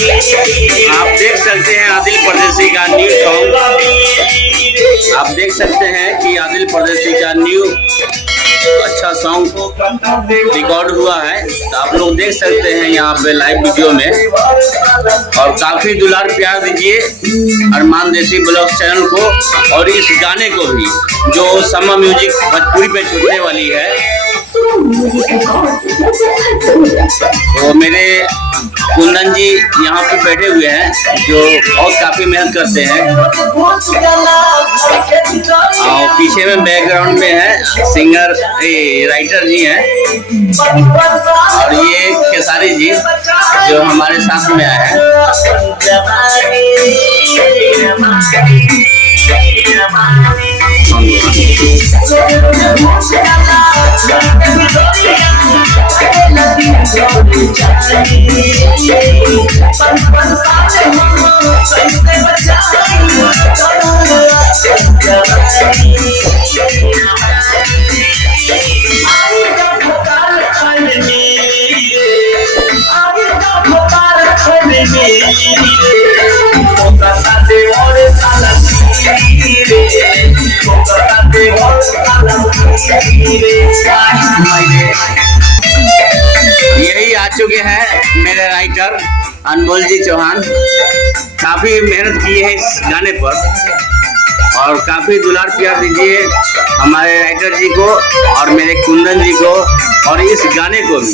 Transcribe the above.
आप देख सकते हैं आदिल परदेसी का न्यू सॉन्ग, आप देख सकते हैं कि आदिल परदेसी का न्यू अच्छा सॉन्ग रिकॉर्ड हुआ है। तो आप लोग देख सकते हैं यहाँ पे लाइव वीडियो में, और काफी दुलार प्यार दीजिए अरमान देसी ब्लॉग्स चैनल को, और इस गाने को भी जो समा म्यूजिक भोजपुरी पे छूटने वाली है। तो मेरे कुंदन जी यहाँ पे बैठे हुए हैं जो बहुत काफी मेहनत करते हैं, और पीछे में बैकग्राउंड में है सिंगर राइटर जी हैं, और ये खेसारी जी जो हमारे साथ में आए हैं। यही आ चुके हैं मेरे राइटर अनमोल जी चौहान। काफी मेहनत की है इस गाने पर, और काफी दुलार प्यार दीजिए हमारे राइटर जी को और मेरे कुंदन जी को, और इस गाने को भी।